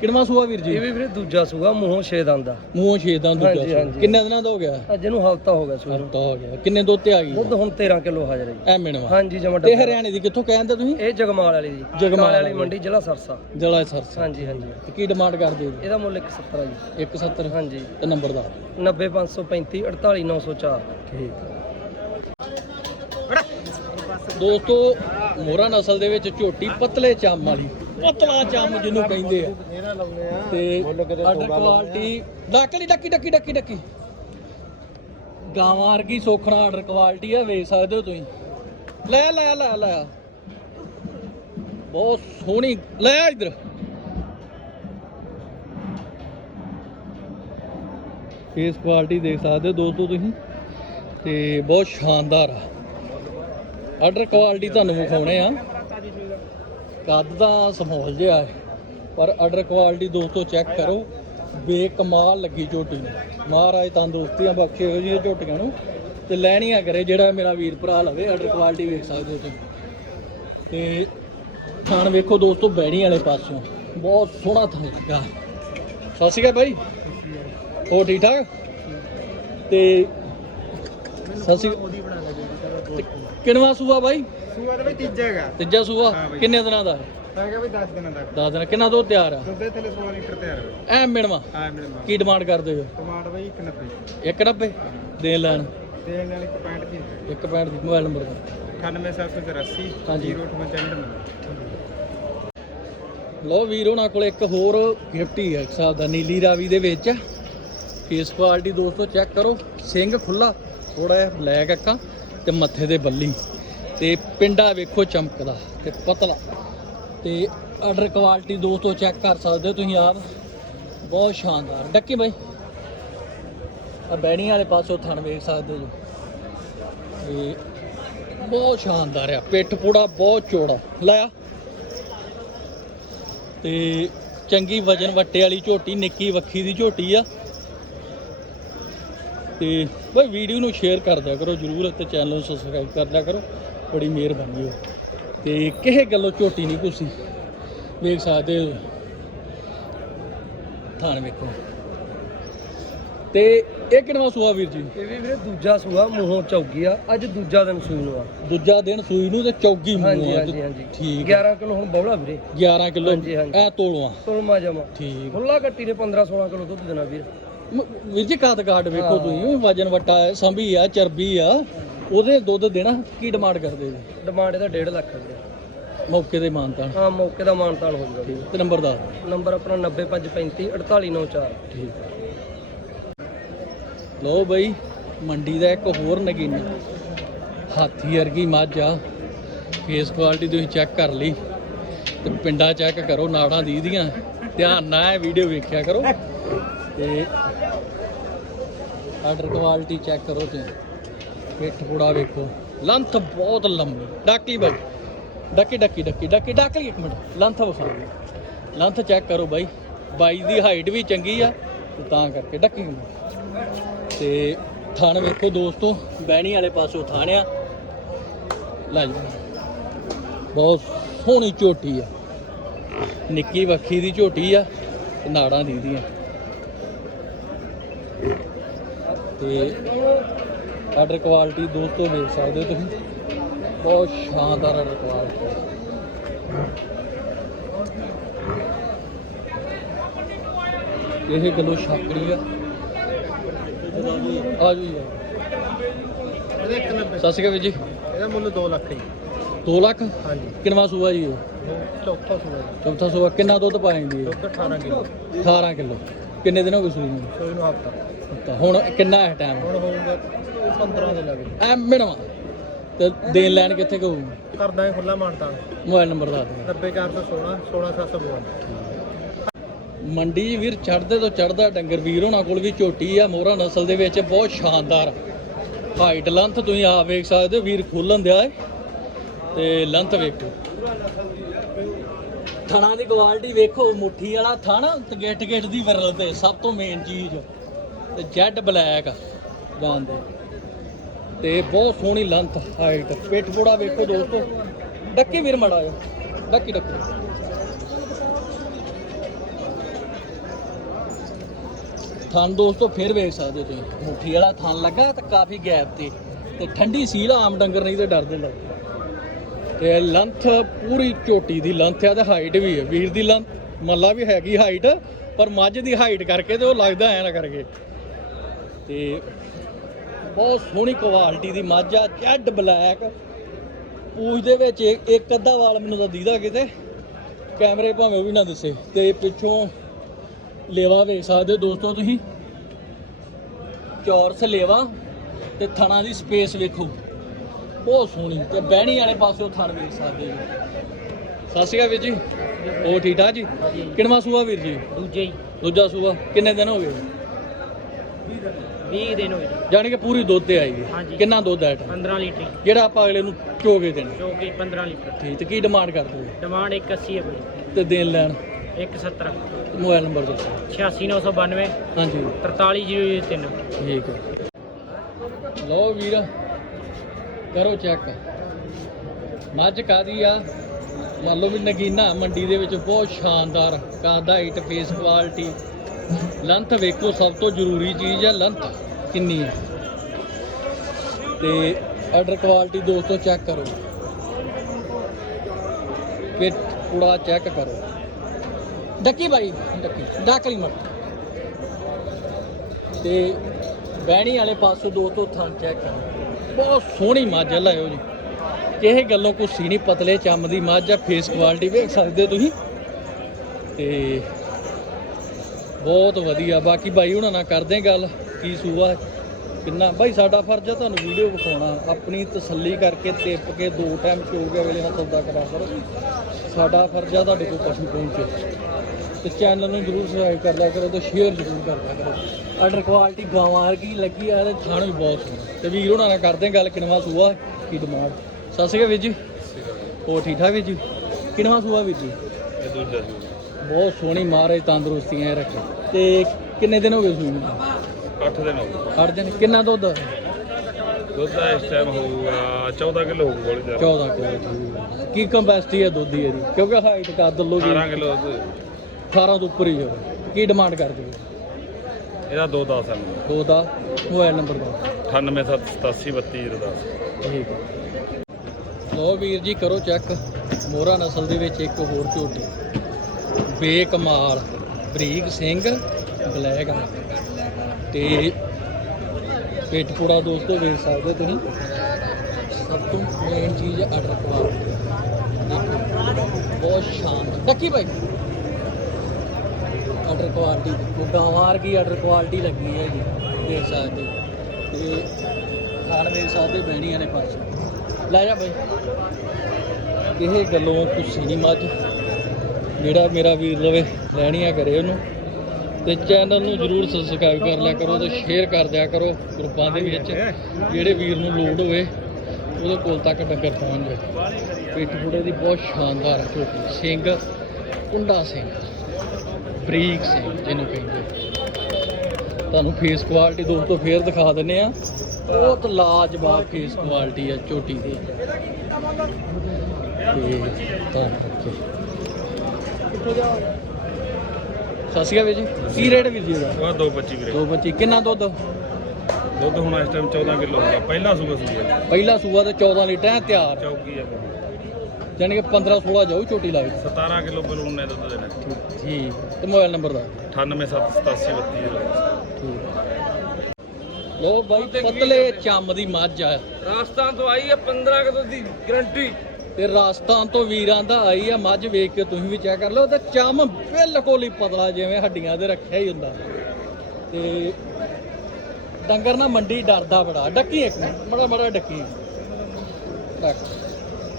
ਕਿਣਵਾ ਸੂਆ ਵੀਰ ਜੀ? ਇਹ ਵੀ ਵੀਰੇ ਦੂਜਾ ਸੂਆ ਮੂੰਹੋਂ ਛੇ ਦੰਦ ਦਾ ਮੂੰਹ ਛੇਦਾਂ ਦੂਜਾ ਹਾਂਜੀ, ਸੂਆ। ਹਾਂਜੀ। ਕਿੰਨੇ ਦਿਨਾਂ ਦਾ ਹੋ ਗਿਆ? ਅੱਜ ਇਹਨੂੰ ਹਫਤਾ ਹੋ ਗਿਆ ਨੂੰ ਹਫਤਾ ਹੋ ਗਿਆ। ਕਿੰਨੇ ਦੁੱਧ ਤੇ ਆ ਗਈ? ਦੁੱਧ ਹੁਣ 13 ਕਿਲੋ ਹਾਜ਼ਰ ਹੈ ਜੀ। ਐ ਮਿਣਵਾ ਹਾਂਜੀ ਜਮਾ ਤੇ ਹਰਿਆਣੇ ਦੀ ਕਿੱਥੋਂ ਕਹਿੰਦੇ ਤੁਸੀਂ? ਇਹ ਜਗਮਾਲ ਵਾਲੀ ਜੀ। ਜਗਮਾਲ ਵਾਲੀ ਵਾਲੀ। ਮੰਡੀ ਜ਼ਿਲ੍ਹਾ ਸਰਸਾ। ਜਲਾ ਸਰਸਾ। ਹਾਂਜੀ ਹਾਂਜੀ। ਤੇ ਕੀ ਡਿਮਾਂਡ ਕਰਦੇ ਜੀ ਇਹਦਾ ਮੁੱਲ 170 ਜੀ। 170 ਹਾਂਜੀ। ਤੇ ਨੰਬਰ ਦਾ 90535 48904 ਠੀਕ ਦੋਸਤੋ ਮੋਰਾ ਨਸਲ ਦੇ ਵਿੱਚ ਝੋਟੀ ਪਤਲੇ ਚੰਮ ਵਾਲੀ ਪਤਲਾ ਚੰਮ ਜਿਹਨੂੰ ਕਹਿੰਦੇ ਆ। ਤੇ ਆਰਡਰ ਕੁਆਲਿਟੀ ਡੱਕਲੀ ਡੱਕੀ ਡੱਕੀ ਡੱਕੀ ਡੱਕੀ। ਗਾਵਾਂ ਵਰਗੀ ਸੋਖਣਾ ਆਰਡਰ ਕੁਆਲਿਟੀ ਆ ਵੇਖ ਸਕਦੇ ਹੋ ਤੁਸੀਂ। ਲੈ ਲੈ ਲੈ ਲੈ। ਬਹੁਤ ਸੋਹਣੀ। ਲੈ ਇੱਧਰ। ਫੇਸ ਕੁਆਲਿਟੀ ਦੇਖ ਸਕਦੇ ਹੋ ਦੋਸਤੋ ਤੁਸੀਂ। ਤੇ ਬਹੁਤ ਸ਼ਾਨਦਾਰ ਆ। ਆਰਡਰ ਕੁਆਲਿਟੀ ਤੁਹਾਨੂੰ ਵਿਖਾਉਣੇ ਆ। ਕੱਦ ਦਾ ਸਮੋਲ ਜਿਹਾ ਹੈ ਪਰ ਆਰਡਰ ਕੁਆਲਿਟੀ ਦੋਸਤੋ ਚੈੱਕ ਕਰੋ। ਬੇਕਮਾਲ ਲੱਗੀ ਝੋਟੀ ਨੂੰ। ਮਹਾਰਾਜ ਤੰਦਰੁਸਤੀਆਂ ਬਖਸ਼ੇ ਇਹੋ ਜਿਹੀਆਂ ਝੋਟੀਆਂ ਨੂੰ। ਤੇ ਲੈਣੀਆਂ ਕਰੇ ਜਿਹੜਾ ਮੇਰਾ ਵੀਰ ਭਰਾ ਲਵੇ ਆਰਡਰ ਕੁਆਲਿਟੀ ਵੇਖ ਸਕਦੇ ਹੋ ਤੁਸੀਂ। ਤੇ ਥਾਣ ਵੇਖੋ ਦੋਸਤੋ ਬੈਣੀ ਵਾਲੇ ਪਾਸਿਓਂ। ਬਹੁਤ ਸੋਹਣਾ ਥਾਣ ਲੱਗਾ। ਸਤਿ ਸ਼੍ਰੀ ਅਕਾਲ ਬਾਈ। ਹੋ ਠੀਕ ਠਾਕ? ਤੇ ਸਤਿ ਸ਼੍ਰੀ ਅਕਾਲ ਕਿੰਨਵਾ ਸੂਆ ਬਾਈ? ਸੂਆ ਦੇ ਵਿੱਚ ਤੀਜਾ ਹੈਗਾ। ਤੀਜਾ ਸੂਆ? ਹਾਂ ਬਾਈ। ਕਿੰਨੇ ਦਿਨਾਂ ਦਾ? ਹੈਗਾ ਵੀ 10 ਦਿਨਾਂ ਤੱਕ। ਦੱਸ ਦਿਨ ਕਿੰਨਾ ਦੁੱਧ ਤਿਆਰ ਆ? ਦੁੱਧ ਦੇ ਥੱਲੇ 16 ਲੀਟਰ ਤਿਆਰ ਹੈ ਐ ਮਿਣਵਾ? ਆ ਮੇਰੇ ਮਾਂ ਕੀ ਡਿਮਾਂਡ ਕਰਦੇ ਹੋ? ਟਮਾਟਰ ਬਾਈ 190 190 ਦੇਣ ਲੈਣ। ਦੇਣ ਵਾਲੀ 65 ਦੀ। ਇੱਕ ਪੈਂਟ ਦੀ ਮੋਬਾਈਲ ਨੰਬਰ ਦਾ। 98783 ਹਾਂਜੀ। 058 ਲੋ ਵੀਰ ਉਹਨਾਂ ਕੋਲ ਇੱਕ ਹੋਰ ਗਿਫਟ ਹੀ ਹੈ ਇੱਕ ਹਿਸਾਬ ਦਾ ਨੀਲੀ ਰਾਵੀ ਦੇ ਵਿੱਚ। ਫੇਸ ਕੁਆਲਿਟੀ ਦੋਸਤੋ ਚੈੱਕ ਕਰੋ। ਸਿੰਘ ਖੁੱਲਾ ਥੋੜਾ ਜਿਹਾ ਬਲੈਕ ਅੱਖਾਂ ਤੇ ਮੱਥੇ ਦੇ ਬੱਲੀ। ਤੇ ਪਿੰਡਾ ਵੇਖੋ ਚਮਕਦਾ ਤੇ ਪਤਲਾ। ਤੇ ਆਰਡਰ ਕੁਆਲਿਟੀ ਦੋਸਤੋ ਚੈੱਕ ਕਰ ਸਕਦੇ ਹੋ ਤੁਸੀਂ ਆਪ। ਬਹੁਤ ਸ਼ਾਨਦਾਰ। ਡੱਕੀ ਬਾਈ। ਆ ਬੈਣੀ ਵਾਲੇ ਪਾਸੋਂ ਥਣ ਵੇਖ ਸਕਦੇ ਹੋ ਜੀ। ਤੇ ਬਹੁਤ ਸ਼ਾਨਦਾਰ ਆ। ਪਿੱਠ ਪੂੜਾ ਬਹੁਤ ਚੌੜਾ। ਲੈ ਆ। ਤੇ ਚੰਗੀ ਵਜਨ ਵੱਟੇ ਵਾਲੀ ਝੋਟੀ, ਨਿੱਕੀ ਵੱਖੀ ਦੀ ਝੋਟੀ ਆ। ਤੇ ਬਈ ਵੀਡੀਓ ਨੂੰ ਸ਼ੇਅਰ ਕਰ ਦਿਆ ਕਰੋ ਜਰੂਰ ਤੇ ਚੈਨਲ ਨੂੰ ਸਬਸਕ੍ਰਾਈਬ ਕਰ ਦਿਆ ਕਰੋ। ਬੜੀ ਮਿਹਰਬਾਨੀ ਹੋ। ਤੇ ਕਿਸੇ ਗੱਲੋਂ ਝੋਟੀ ਨਹੀਂ ਕੁਸੀ ਵੇਖ ਸਕਦੇ ਹੋ। ਥਾਣ ਵੇਖੋ। ਤੇ ਇਹ ਕਿਹੜਾ ਸੂਆ ਵੀਰ ਜੀ? ਇਹ ਵੀ ਵੀਰੇ ਦੂਜਾ ਸੂਆ ਮੂੰਹੋਂ ਚੌਗੀ ਆ। ਅੱਜ ਦੂਜਾ ਦਿਨ ਸੂਈ ਨੂੰ ਆ। ਦੂਜਾ ਦਿਨ ਸੂਈ ਨੂੰ ਤੇ ਚੌਗੀ ਮੂੰਹ ਹਾਂਜੀ ਆ। ਹਾਂਜੀ ਹਾਂਜੀ ਠੀਕ ਆ। 11 ਕਿਲੋ ਹੁਣ ਬੌਲਾ ਵੀਰੇ। 11 ਕਿਲੋ। ਹਾਂਜੀ, ਹਾਂਜੀ। ਐ ਤੋਲਵਾ ਤੁਲਮਾ ਜਮਾ। ਠੀਕ। ਖੁੱਲਾ ਕੱਟੀ ਨੇ 15 16 ਕਿਲੋ ਦੁੱਧ ਦੇਣਾ ਵੀਰ। ਵੀਰ ਜੀ ਕਾਦ ਕਾਟ ਵੇਖੋ। ਤੁਸੀਂ ਵਜਨ ਵਟਾ ਹੈ, ਸੰਭੀ ਆ ਚਰਬੀ ਆ ਉਹਦੇ ਦੁੱਧ ਦੇਣਾ ਕੀ ਡਿਮਾਂਡ ਕਰਦੇ ਜੀ ਡਿਮਾਂਡ ਇਹਦਾ 1.5 ਲੱਖ ਵੀਰੇ ਮੌਕੇ ਤੇ ਮਾਨਤਾ ਹਾਂ ਮੌਕੇ ਦਾ ਮਾਨਤਾਨ ਹੋ ਜਾਊਗਾ। ਤੇ ਨੰਬਰ ਦਾ ਨੰਬਰ ਆਪਣਾ 90535 48904 ਠੀਕ ਲੋ ਬਈ ਮੰਡੀ ਦਾ ਇੱਕ ਹੋਰ ਨਗੀਨਾ। ਹਾਥੀ ਵਰਗੀ ਮੱਝ ਆ। ਫੇਸ ਕੁਆਲਿਟੀ ਤੁਸੀਂ ਚੈੱਕ ਕਰ ਲਈ। ਤੇ ਪਿੰਡਾ ਚੈੱਕ ਕਰੋ ਨਾੜਾਂ ਦੀਦੀਆਂ। ਧਿਆਨ ਨਾਲ ਇਹ ਵੀਡੀਓ ਵੇਖਿਆ ਕਰੋ। ਤੇ ਆਰਡਰ ਕੁਆਲਿਟੀ ਚੈੱਕ ਕਰੋ ਤੁਸੀਂ ਪਿੱਠ ਪੂੜਾ ਵੇਖੋ। ਲੰਥ ਬਹੁਤ ਲੰਮੀ ਡਾਕੀ ਬਾਈ। ਡੱਕੀ ਡੱਕੀ ਡੱਕੀ ਡੱਕੀ ਡੱਕੀ ਇੱਕ ਮਿੰਟ। ਲੰਥ ਵਿਖਾ ਲੰਥ ਚੈੱਕ ਕਰੋ ਬਾਈ। ਬਾਈ ਦੀ ਹਾਈਟ ਵੀ ਚੰਗੀ ਆ ਤਾਂ ਕਰਕੇ ਡੱਕੀ ਤੇ ਥਣ ਵੇਖੋ ਦੋਸਤੋ ਬਹਿਣੀ ਵਾਲੇ ਪਾਸੋਂ ਥਣ ਆ। ਲੈ ਜੀ। ਬਹੁਤ ਸੋਹਣੀ ਝੋਟੀ ਆ। ਨਿੱਕੀ ਵੱਖੀ ਦੀ ਝੋਟੀ ਆ ਤੇ ਨਾੜਾਂ ਦੀਦੀਆਂ। ਤੇ ਆਰਡਰ ਕੁਆਲਿਟੀ ਦੋਸਤੋ ਦੇਖ ਸਕਦੇ ਹੋ ਤੁਸੀਂ। ਬਹੁਤ ਸ਼ਾਨਦਾਰ ਆਰਡਰ ਕੁਆਲਿਟੀ ਇਹ ਗਲੋ ਛਾਕੜੀ ਆ। ਆ ਜੀ। 190 ਸਤਿ ਸ਼੍ਰੀ ਅਕਾਲ ਵੀਰ ਜੀ। ਇਹਦਾ ਮੁੱਲ 2 ਲੱਖ ਜੀ। 2 ਲੱਖ? ਹਾਂਜੀ। ਕਿੰਨਵਾ ਸੂਆ ਜੀ ਇਹ? ਚੌਥਾ ਸੂਆ ਚੌਥਾ ਸੂਆ। ਕਿੰਨਾ ਦੁੱਧ ਪਾਏਂਦੀ ਦੁੱਧ 18 ਕਿਲੋ। 18 ਕਿਲੋ। ਕਿੰਨੇ ਦਿਨ ਹੋ ਗਏ ਸੂਈ ਨੂੰ? ਸੋਈ ਨੂੰ ਹਫਤਾ। ਤਾਂ ਹੁਣ ਕਿੰਨਾ ਹੈ ਟਾਈਮ ਹੁਣ ਹੋਊਗਾ 15 ਦੇ ਲੱਗੇ ਐ ਮਿਣਵਾ। ਤੇ ਦੇਣ ਲੈਣ ਕਿੱਥੇ ਕਹੂ ਕਰਦਾ ਹੈ ਖੁੱਲਾ ਮਾਨਤਾ। ਮੋਬਾਈਲ ਨੰਬਰ ਦੱਸ ਦਿਓ। 90416 16752 ਮੰਡੀ ਵੀਰ ਚੜਦੇ ਤੋਂ ਚੜਦਾ ਡੰਗਰ ਵੀਰ ਹੋਣਾ ਕੋਲ ਵੀ ਝੋਟੀ ਆ ਮੋਹਰਾ ਨਸਲ ਦੇ ਵਿੱਚ ਬਹੁਤ ਸ਼ਾਨਦਾਰ। ਹਾਈਟ ਲੰਥ ਤੁਸੀਂ ਆਪ ਵੇਖ ਸਕਦੇ ਹੋ ਵੀਰ ਖੋਲਣ ਦਿਆ ਹੈ ਤੇ ਲੰਥ ਵੇਖੋ। ਥਣਾ ਦੀ ਕੁਆਲਿਟੀ ਵੇਖੋ ਮੁੱਠੀ ਵਾਲਾ ਥਣ ਤੇ ਗਿੱਟ ਗਿੱਟ ਦੀ ਵਿਰਲ ਤੇ ਸਭ ਤੋਂ ਮੇਨ ਚੀਜ਼। ਤੇ ਜੈਡ ਬਲੈਕ ਜਾਣਦੇ ਤੇ ਬਹੁਤ ਸੋਹਣੀ ਲੰਥ ਹਾਈਟ ਪਿੱਠ ਪੋੜਾ ਵੇਖੋ ਦੋਸਤੋ। ਡੱਕੀ ਵੀਰ ਮੜਾ ਜਾ ਡੱਕੀ ਡੱਕੀ। ਥਣ ਦੋਸਤੋ, ਫਿਰ ਵੇਖ ਸਕਦੇ ਹੋ ਤੁਸੀਂ। ਮੁੱਠੀ ਵਾਲਾ ਥਣ ਲੱਗਾ ਤੇ ਕਾਫੀ ਗੈਪ ਤੇ। ਤੇ ਠੰਡੀ ਸੀਲ ਆਮ ਡੰਗਰ ਨਹੀਂ ਤੇ ਡਰਦੇ ਲੱਗ ਤੇ ਲੰਥ ਪੂਰੀ ਝੋਟੀ ਦੀ ਲੰਥ ਆ ਤੇ ਹਾਈਟ ਵੀ ਹੈ ਵੀਰ ਦੀ ਲੰਥ ਮੱਲਾ ਵੀ ਹੈਗੀ ਹਾਈਟ ਪਰ ਮੱਝ ਦੀ ਹਾਈਟ ਕਰਕੇ ਤੇ ਉਹ ਲੱਗਦਾ ਐ ਨਾ ਕਰਕੇ। ਤੇ ਬਹੁਤ ਸੋਹਣੀ ਕੁਆਲਿਟੀ ਦੀ ਮੱਝ ਆ ਜੈਡ ਬਲੈਕ। ਪੂਛ ਦੇ ਵਿੱਚ ਇੱਕ ਅੱਧਾ ਵਾਲ ਮੈਨੂੰ ਤਾਂ ਦੀਦਾ ਕਿਤੇ। ਕੈਮਰੇ ਭਾਵੇਂ ਉਹ ਵੀ ਨਾ ਦਿਸੇ। ਤੇ ਪਿੱਛੋਂ ਲੇਵਾ ਵੇਖ ਸਕਦੇ ਦੋਸਤੋ ਤੁਸੀਂ। ਚੌਰਸ ਲੇਵਾ ਤੇ ਥਣਾ ਦੀ ਸਪੇਸ ਵੇਖੋ। ਬਹੁਤ ਸੋਹਣੀ ਤੇ ਬਹਿਣੀ ਵਾਲੇ ਪਾਸਿਓਂ ਥਣ ਵੇਖ ਸਕਦੇ ਹੋ। ਸਤਿ ਸ਼੍ਰੀ ਅਕਾਲ ਵੀਰ ਜੀ। ਉਹ ਠੀਕ ਠਾਕ ਜੀ? ਕਿੰਨਵਾ ਸੂਆ ਵੀਰ ਜੀ? ਦੂਜੇ ਹੀ। ਦੂਜਾ ਸੂਆ। ਕਿੰਨੇ ਦਿਨ ਹੋ ਗਏ? 20 ਦਿਨ ਹੋਏ ਜਾਣੀ ਕਿ ਪੂਰੀ ਦੁੱਧ ਤੇ ਆਈ ਹਾਂਜੀ। ਹੈ ਕਿੰਨਾ ਦੁੱਧ ਹੈ ਇਹ? 15 ਲੀਟਰ। ਜਿਹੜਾ ਆਪਾਂ ਅਗਲੇ ਨੂੰ ਦੇਣਾ। ਜੋ ਕਿ 15 ਲੀਟਰ। ਠੀਕ ਤੇ ਕੀ ਡਿਮਾਂਡ ਕਰਦੇ ਹੋ? ਡਿਮਾਂਡ 180 ਹੈ ਬਈ। ਤੇ ਦੇਣ ਲੈਣ? 170 ਮੋਬਾਈਲ ਨੰਬਰ ਦੱਸੋ। 86992 ਹਾਂਜੀ। 43003 ਠੀਕ ਹੈ। ਲਓ ਵੀਰ ਕਰੋ ਚੈੱਕ ਮੱਝ ਕਾਦੀ ਆ? ਮੰਨ ਲਓ ਵੀ ਨਗੀਨਾ ਮੰਡੀ ਦੇ ਵਿੱਚ ਬਹੁਤ ਸ਼ਾਨਦਾਰ ਕਾਦਾ ਹਾਈਟ ਫੇਸ ਕੁਆਲਿਟੀ ਲੰਥ ਵੇਖੋ, ਸਭ ਤੋਂ ਜ਼ਰੂਰੀ ਚੀਜ਼ ਹੈ ਲੰਥ ਕਿੰਨੀ ਹੈ। ਤੇ ਆਰਡਰ ਕੁਆਲਿਟੀ ਦੋਸਤੋ ਚੈੱਕ ਕਰੋ। ਪਿੱਠ ਪੂੜਾ ਚੈੱਕ ਕਰੋ। ਡੱਕੀ ਬਾਈ, ਡੱਕੀ ਡਾਕਲੀ ਮਤ। ਤੇ ਬਹਿਣੀ ਵਾਲੇ ਪਾਸੋਂ ਦੋਸਤੋ ਥਾਂ ਚੈੱਕ ਕਰੋ। ਬਹੁਤ ਸੋਹਣੀ ਮੱਝ ਹੈ, ਲਾਇਓ ਜੀ। ਕਿਸੇ ਗੱਲੋਂ ਕੋਈ ਸੀ ਨਹੀਂ, ਪਤਲੇ ਚੰਮ ਦੀ ਮੱਝ ਆ ਫੇਸ ਕੁਆਲਿਟੀ ਵੇਖ ਸਕਦੇ ਤੁਸੀਂ। ਤੇ ਬਹੁਤ ਵਧੀਆ। ਬਾਕੀ ਬਾਈ ਹੁਣਾਂ ਨਾਲ ਕਰਦੇ ਗੱਲ ਕੀ ਸੂਆ ਕਿੰਨਾ। ਬਾਈ ਸਾਡਾ ਫਰਜ਼ ਆ ਤੁਹਾਨੂੰ ਵੀਡੀਓ ਵਿਖਾਉਣਾ ਆਪਣੀ ਤਸੱਲੀ ਕਰਕੇ ਟਿੱਪ ਕੇ ਦੋ ਟਾਈਮ ਚੋ ਕੇ ਵੇਲੇ ਨਾਲ ਸੌਦਾ ਕਰਾ ਕਰੋ ਸਾਡਾ ਫਰਜ਼ ਆ ਤੁਹਾਡੇ ਕੋਲ ਪਸ਼ੂ ਪਹੁੰਚੇ। ਤੇ ਚੈਨਲ ਨੂੰ ਜਰੂਰ ਸਬਸਕ੍ਰਾਈਬ ਕਰ ਲਿਆ ਕਰੋ ਤੇ ਸ਼ੇਅਰ ਜਰੂਰ ਕਰ ਲਿਆ ਕਰੋ। ਆਰਡਰ ਕੁਆਲਿਟੀ ਗਾਵਾਂ ਵਰਗੀ ਲੱਗੀ ਆ ਤੇ ਖਾਣ ਵੀ ਬਹੁਤ ਸੋਹਣਾ। ਤੇ ਵੀਰ ਹੁਣਾਂ ਨਾਲ ਕਰਦੇ ਗੱਲ ਕਿਨਵਾ ਸੂਆ ਕੀ ਡਿਮਾਂਡ ਸਤਿ ਸ਼੍ਰੀ ਅਕਾਲ ਵੀਰ ਜੀ। ਹੋਰ ਠੀਕ ਠਾਕ ਵੀਰ ਜੀ? ਕਿਨਵਾ ਸੂਆ ਵੀਰ ਜੀ? ਇਹ ਦੂਜਾ ਸੀ ਬਹੁਤ ਸੋਹਣੀ ਮਹਾਰਾਜ ਤੰਦਰੁਸਤੀਆਂ ਰੱਖੇ। ਤੇ ਕਿੰਨੇ ਦਿਨ ਹੋ ਗਏ ਸੂਈ ਨੂੰ 8 ਦਿਨ ਹੋ ਗਏ। ਅੱਠ ਦਿਨ। ਕਿੰਨਾ ਦੁੱਧ? ਦੁੱਧ ਦਾ ਇਸ ਟਾਈਮ ਹੋਊਗਾ 14 ਕਿਲੋ ਹੋਊ ਗੋਲੀ ਦਾ 14 ਕਿਲੋ ਕੀ ਕੰਪੈਸਿਟੀ ਹੈ ਦੁੱਧ ਦੀ ਇਹਦੀ? ਕਿਉਂਕਿ ਹਾਈਟ ਕਰ ਦੱਲੋ ਜੀ 18 ਕਿਲੋ ਦੁੱਧ। 18 ਤੋਂ ਉੱਪਰ ਹੀ ਹੋ। ਕੀ ਡਿਮਾਂਡ ਕਰਦੇ ਹੋ? ਇਹਦਾ 2 10 ਹੈ। ਉਹਦਾ ਮੋਬਾਈਲ ਨੰਬਰ ਦਾ। 9887823010 ਠੀਕ ਹੈ। ਲੋ ਵੀਰ ਜੀ ਕਰੋ ਚੈੱਕ ਮੋਹਰਾ ਨਸਲ ਦੇ ਵਿੱਚ ਇੱਕ ਹੋਰ ਝੋਟੀ। ਬੇਕਮਾਲ ਬਰੀਕ ਸਿੰਘ ਬਲੈਕ ਤੇ ਪੇਟ ਪੂੜਾ ਦੋਸਤੋ ਵੇਖ ਸਕਦੇ ਤੁਸੀਂ। ਸਭ ਤੋਂ ਮੇਨ ਚੀਜ਼ ਹੈ ਆਰਡਰ ਕੁਆਲਿਟੀ ਬਹੁਤ ਸ਼ਾਨਦਾਰ ਡੱਕੀ ਭਾਈ। ਆਰਡਰ ਕੁਆਲਿਟੀ ਗਾਵਾਰ ਕੀ ਆਰਡਰ ਕੁਆਲਿਟੀ ਲੱਗੀ ਹੈ ਜੀ, ਦੇਖ ਸਕਦੇ ਹੋ। ਤੇ ਖਾਣ ਵੇਖ ਸਕਦੇ ਬਹਿਣੀ ਵਾਲੇ ਪਾਸੇ। ਲੈ ਜਾ ਬਾਈ ਇਹ ਗੱਲੋਂ ਕੁਛ ਨਹੀਂ ਮੱਝ। ਜਿਹੜਾ ਮੇਰਾ ਵੀਰ ਲਵੇ ਲੈਣੀਆਂ ਕਰੇ ਉਹਨੂੰ। ਤੇ ਚੈਨਲ ਨੂੰ ਜਰੂਰ ਸਬਸਕ੍ਰਾਈਬ ਕਰ ਲਿਆ ਕਰੋ ਤੇ ਸ਼ੇਅਰ ਕਰ ਦਿਆ ਕਰੋ ਗਰੁੱਪਾਂ ਦੇ ਵਿੱਚ, ਜਿਹੜੇ ਵੀਰ ਨੂੰ ਲੋੜ ਹੋਵੇ, ਉਹਦੇ ਕੋਲ ਤੱਕ ਡੰਗਰ ਪਹੁੰਚ ਜਾਵੇ। ਪਿੱਠ ਪੁੜੇ ਦੀ ਬਹੁਤ ਸ਼ਾਨਦਾਰ ਝੋਟੀ, ਸਿੰਘ, ਕੁੰਡਾ ਸਿੰਘ, ਬਰੀਕ ਸਿੰਘ ਜਿਹਨੂੰ ਕਹਿੰਦੇ ਤੁਹਾਨੂੰ ਫੇਸ ਕੁਆਲਿਟੀ ਦੋਸਤੋ ਫੇਰ ਦਿਖਾ ਦਿੰਨੇ ਆ। ਬਹੁਤ ਲਾਜਵਾਬ ਫੇਸ ਕੁਆਲਿਟੀ ਆ ਝੋਟੀ ਦੀ। ਤੇ ਤਾਂ ਕਰਕੇ ਸਤਿ ਸ਼੍ਰੀ ਅਕਾਲ ਵੀਰ ਜੀ। ਕੀ ਰੇਟ ਵੀਰ ਜੀ ਦਾ ਉਹ 225 ਵੀਰੇ। ਦੋ ਬੱਚੀ ਕਿੰਨਾ ਦੁੱਧ? ਦੁੱਧ ਹੁਣ ਇਸ ਟਾਈਮ 14 ਕਿਲੋ ਹੋ ਗਿਆ ਪਹਿਲਾ ਸੂਆ ਸੂਆ ਪਹਿਲਾ ਸੂਆ ਤੇ 14 ਲੀਟਰ ਹੈ ਤਿਆਰ। ਚੌਕੀ ਆ ਯਾਨੀ ਕਿ 15 16 ਜਾਊ ਝੋਟੀ ਲੱਗ 17 ਕਿਲੋ ਬਲੂਨ ਨੇ ਦੁੱਧ ਦੇਣਾ। ਠੀਕ। ਤੇ ਮੋਬਾਈਲ ਨੰਬਰ ਦਾ। 98787 ਠੀਕ। ਲੋ ਬਾਈ ਪਤਲੇ ਚੰਮ ਦੀ ਮੱਝ ਆ। ਰਾਜਸਥਾਨ ਤੋਂ ਆਈ ਹੈ 15 ਕਿਲੋ ਦੀ ਗਰੰਟੀ ਤੇ ਰਾਜਸਥਾਨ ਤੋਂ ਵੀਰਾਂ ਦਾ ਆਈ ਆ, ਮੱਝ ਵੇਖ ਕੇ ਤੁਸੀਂ ਵੀ ਚੈੱਕ ਕਰ ਲਓ, ਤੇ ਚੰਮ ਬਿਲਕੁਲ ਹੀ ਪਤਲਾ ਜਿਵੇਂ ਹੱਡੀਆਂ ਦੇ ਰੱਖਿਆ ਹੀ ਹੁੰਦਾ। ਤੇ ਡੰਗਰ ਨਾ ਮੰਡੀ ਡਰਦਾ ਬੜਾ। ਡੱਕੀ ਇੱਕ ਮਿੰਟ, ਮੜਾ ਡੱਕੀ।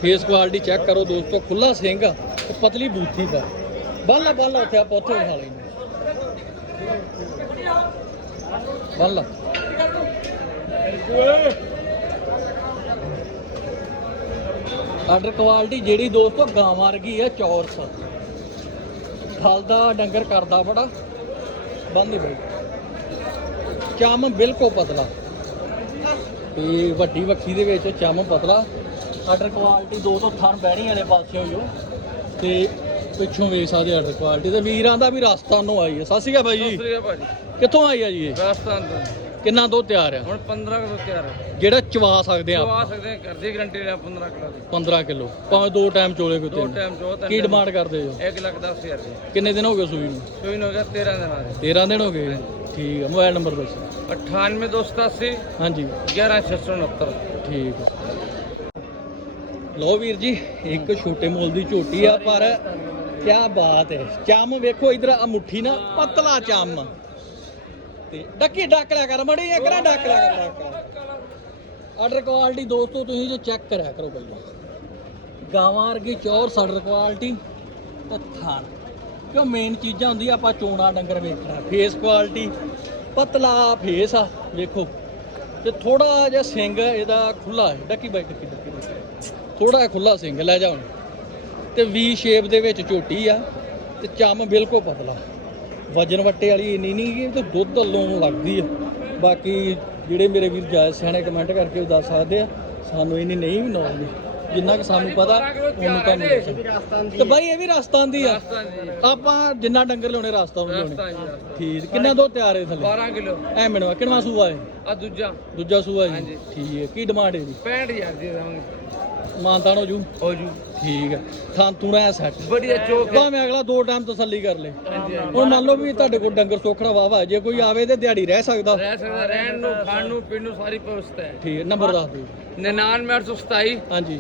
ਫੇਸ ਕੁਆਲਿਟੀ ਚੈੱਕ ਕਰੋ ਦੋਸਤੋ ਖੁੱਲਾ ਸਿੰਘ, ਤੇ ਪਤਲੀ ਬੂਥੀ ਦਾ। ਬਾਲਾ ਬਾਲਾ ਉੱਥੇ ਆਪਾਂ ਉੱਥੇ ਖਾ ਲੈਂਦੇ ਬਾਲਾ ਆਰਡਰ ਕੁਆਲਿਟੀ ਜਿਹੜੀ ਦੋਸਤੋ ਗਾਂ ਵਰਗੀ ਹੈ ਚੌਰਸ। ਫਲ ਦਾ ਡੰਗਰ ਕਰਦਾ ਬੜਾ। ਬੰਦ ਹੀ ਬਈ ਚਮ ਬਿਲਕੁਲ ਪਤਲਾ। ਤੇ ਵੱਡੀ ਵੱਖੀ ਦੇ ਵਿੱਚ ਚਮ ਪਤਲਾ। ਆਰਡਰ ਕੁਆਲਿਟੀ ਦੋ ਤੋਂ ਥਣ ਬਹਿਣੀ ਵਾਲੇ ਪਾਸੇ ਹੋਇਓ ਤੇ ਪਿੱਛੋਂ ਵੇਖ ਸਕਦੇ ਆਰਡਰ ਕੁਆਲਿਟੀ ਤੇ। ਵੀਰਾਂ ਦਾ ਵੀ ਰਸਤਾ ਨੂੰ ਆਈ ਹੈ ਸਤਿ ਸ਼੍ਰੀ ਅਕਾਲ ਬਾਈ ਜੀ। ਸ੍ਰੀ ਕਿੱਥੋਂ ਆਈ ਆ ਜੀ ਇਹ? ਰਾਜਸਥਾਨ ਤੋਂ। ਕਿੰਨਾ ਦੁੱਧ ਤਿਆਰ ਆ? ਹੁਣ 15 ਕਿਲੋ ਤਿਆਰ ਹੈ ਜਿਹੜਾ ਚਵਾ ਸਕਦੇ ਆ ਆ ਸਕਦੇ ਕਰ ਦੀ ਗਰੰਟੀ ਲੈ 15 ਕਿਲੋ ਦੀ। 15 ਕਿਲੋ। ਭਾਵੇਂ ਦੋ ਟਾਈਮ ਚੋਲੇ ਕੋਈ ਦੋ ਤਿੰਨ। ਟਾਈਮ ਜੋ ਕੀ ਡਿਮਾਂਡ ਕਰਦੇ ਜੋ 1 ਲੱਖ 10 ਹਜ਼ਾਰ ਦੀ। ਕਿੰਨੇ ਦਿਨ ਹੋ ਗਏ ਸੂਈ ਨੂੰ? ਕੋਈ ਨਾ ਹੋ ਗਿਆ 13 ਦਿਨਾਂ ਦੇ 13 ਦਿਨ ਹੋ ਗਏ। ਠੀਕ ਆ ਮੋਬਾਈਲ ਨੰਬਰ ਦੱਸੋ। 98 287 ਹਾਂਜੀ। 11669 ਠੀਕ ਆ। ਲੋ ਵੀਰ ਜੀ ਇੱਕ ਛੋਟੇ ਮੋਲ ਦੀ ਝੋਟੀ ਆ ਪਰ ਕੀ ਬਾਤ ਹੈ। ਚੰਮ ਵੇਖੋ ਇਧਰ ਆ ਮੁੱਠੀ ਨਾ ਪਤਲਾ ਚੰਮ। ਤੇ ਡੱਕੀ, ਡੱਕ ਲਿਆ ਕਰ ਮੜੀ, ਇੱਕ ਨਾ ਡੱਕ ਲਿਆ ਕਰ ਆਰਡਰ ਕੁਆਲਿਟੀ ਦੋਸਤੋ, ਤੁਸੀਂ ਜੋ ਚੈੱਕ ਕਰਿਆ ਕਰੋ ਪਹਿਲਾਂ। ਗਾਵਾਂ ਵਰਗੀ ਚੌਰ ਸਾਡਰ ਕੁਆਲਿਟੀ ਤੇ ਥਾਣ ਕਿਉਂ ਮੇਨ ਚੀਜ਼ਾਂ ਹੁੰਦੀਆਂ, ਆਪਾਂ ਚੋਣਾ ਡੰਗਰ ਵੇਖਣਾ। ਫੇਸ ਕੁਆਲਿਟੀ ਪਤਲਾ ਫੇਸ ਆ, ਵੇਖੋ। ਤੇ ਥੋੜਾ ਜਿਹਾ ਸਿੰਘ ਇਹਦਾ ਖੁੱਲਾ ਹੈ। ਡੱਕੀ ਬਾਈ, ਡੱਕੀ ਡੱਕੀ ਥੋੜਾ ਜਿਹਾ ਖੁੱਲਾ ਸਿੰਘ, ਲੈ ਜਾ ਹੁਣ। ਤੇ ਵੀ ਸ਼ੇਪ ਦੇ ਵਿੱਚ ਝੋਟੀ ਆ, ਤੇ ਚੰਮ ਬਿਲਕੁਲ ਪਤਲਾ। ਵਜਨ ਵੱਟੇ ਵਾਲੀ ਇੰਨੀ ਨਹੀਂ ਕਿ ਤੇ ਦੁੱਧ ਵੱਲੋਂ ਲੱਗਦੀ ਆ। ਬਾਕੀ ਜਿਹੜੇ ਮੇਰੇ ਵੀਰ ਜਾਇਜ਼ ਸਿਆਣੇ ਕਮੈਂਟ ਕਰਕੇ ਉਹ ਦੱਸ ਸਕਦੇ ਆ ਸਾਨੂੰ ਇੰਨੀ ਨਹੀਂ ਵੀ ਨੌਲੇਜ ਜਿੰਨਾ ਕਿ ਸਾਨੂੰ ਪਤਾ ਉਹਨੂੰ ਤੁਹਾਨੂੰ ਦੱਸੋ ਤੇ ਬਾਈ ਇਹ ਵੀ ਰਾਜਸਥਾਨ ਦੀ ਆ। ਆਪਾਂ ਜਿੰਨਾ ਡੰਗਰ ਲਿਆਉਣੇ ਰਾਜਸਥਾਨ ਨੂੰ ਲਿਆਉਣੇ। ਠੀਕ ਕਿੰਨਾ ਦੋ ਤਿਆਰ ਹੈ ਥੱਲੇ? 12 ਕਿਲੋ। ਐ ਮੈਨੂੰ ਕਿੰਨਾ ਸੂਆ ਹੈ? ਆ ਦੂਜਾ। ਦੂਜਾ ਸੂਆ ਜੀ। ਠੀਕ ਹੈ ਕੀ ਡਿਮਾਂਡ ਹੈ ਜੀ 65000 ਦੀ ਦਾਂਗੇ ਮਾਨਤਾਨ ਹੋ ਜੂ? ਹੋ ਜੂ। ਠੀਕ ਹੈ ਥਾਂ ਤੂਣਾ ਹੈ ਸੈੱਟ। ਬੜੀਆ ਚੋਕ ਹੈ। ਭਾਵੇਂ ਅਗਲਾ ਦੋ ਟਾਈਮ ਤਸੱਲੀ ਕਰ ਲੇ। ਹੁਣ ਮੰਨ ਲਓ ਵੀ ਤੁਹਾਡੇ ਕੋਲ ਡੰਗਰ ਸੋਖਣਾ ਵਾਵਾ ਜੇ ਕੋਈ ਆਵੇ ਤੇ ਦਿਹਾੜੀ ਰਹਿ ਸਕਦਾ। ਰਹਿ ਸਕਦਾ। ਰਹਿਣ ਨੂੰ ਖਾਣ ਨੂੰ ਪੀਣ ਨੂੰ ਸਾਰੀ ਵਿਵਸਥਾ ਹੈ। ਠੀਕ ਹੈ ਨੰਬਰ ਦੱਸ ਦਿਓ। 99827 ਹਾਂਜੀ।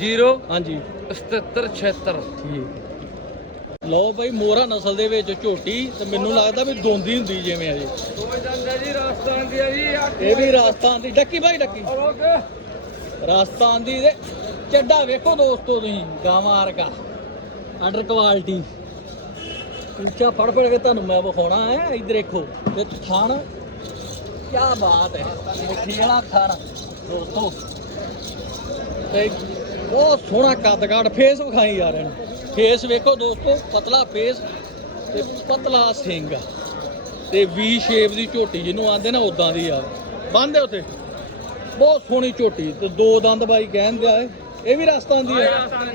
0 ਹਾਂਜੀ। 7776 ਠੀਕ। ਲਓ ਬਾਈ ਮੋਰਾ ਨਸਲ ਦੇ ਵਿੱਚ ਝੋਟੀ ਤੇ ਮੈਨੂੰ ਲੱਗਦਾ ਵੀ ਦੋਂਦੀ ਹੁੰਦੀ ਜਿਵੇਂ ਅਜੇ ਦੋਵੇਂ ਜਾਂਦਾ ਜੀ ਰਾਜਸਥਾਨ ਦੀ ਆ ਜੀ ਆ ਇਹ ਵੀ ਰਾਜਸਥਾਨ ਦੀ। ਡੱਕੀ ਬਾਈ ਡੱਕੀ। ਰਾਜਸਥਾਨ ਦੀ ਤੇ ਚੱਡਾ ਵੇਖੋ ਦੋਸਤੋ ਤੁਸੀਂ, ਗਾਵਾਂ ਵਰਗਾ ਅੰਡਰ ਕੁਆਲਿਟੀ ਉੱਚਾ ਫੜ ਫੜ ਕੇ ਤੁਹਾਨੂੰ ਮੈਂ ਵਿਖਾਉਣਾ ਹੈ, ਇੱਧਰ ਦੇਖੋ, ਤੇ ਥਣ ਕੀ ਬਾਤ ਹੈ, ਮਿੱਠੀ ਵਾਲਾ ਥਣ, ਦੋਸਤੋ। ਤੇ ਬਹੁਤ ਸੋਹਣਾ ਕੱਦ-ਕਾਠ ਫੇਸ ਵਿਖਾਈ ਯਾਰ ਇਹਨੂੰ ਫੇਸ ਵੇਖੋ ਦੋਸਤੋ, ਪਤਲਾ ਫੇਸ ਤੇ ਪਤਲਾ ਸਿੰਗ ਤੇ ਵੀ ਸ਼ੇਪ ਦੀ ਝੋਟੀ ਜਿਹਨੂੰ ਆਂਦੇ ਨਾ ਉਦਾਂ ਦੀ ਆ। ਬੰਦੇ ਉੱਥੇ। ਬਹੁਤ ਸੋਹਣੀ ਝੋਟੀ ਤੇ ਦੋ ਦੰਦ ਬਾਈ ਕਹਿੰਦੇ ਆ ਇਹ। ਇਹ ਵੀ ਰਾਜਸਥਾਨ ਦੀ ਹੈ।